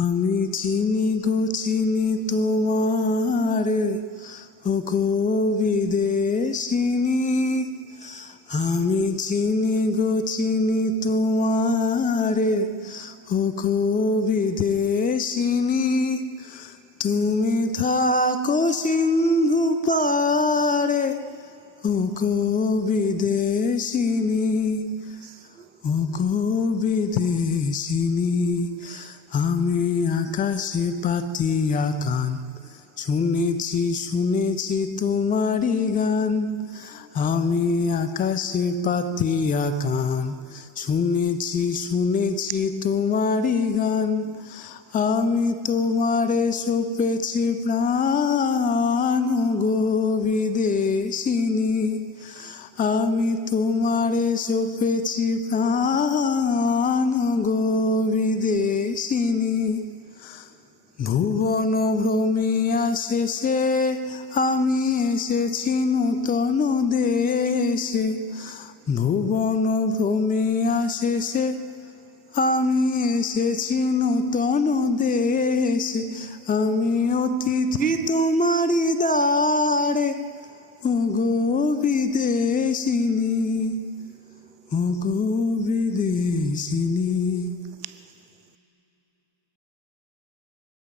আমি চিনি গো চিনি তোমার ও গো বিদেশিনী। আমি চিনি গো চিনি তোমার ও গো বিদেশিনী। তুমি থাকো সিন্ধু পারে ও গো বিদেশিনী, ও গো বিদেশিনী। আমি আকাশে পাতিয়া গান, শুনেছি শুনেছি তোমারই গান। আমি আকাশে পাতিয়া গান, শুনেছি শুনেছি তোমারই গান। আমি তোমারে সপেছি প্রাণ গো বিদেশিনী। আমি তোমারে সপেছি প্রাণ গো বিদেশিনী। ভুবন ভ্রমিয়া শেষে আমি এসেছি নূতন দেশে। ভুবন ভ্রমিয়া শেষে আমি এসেছি নূতন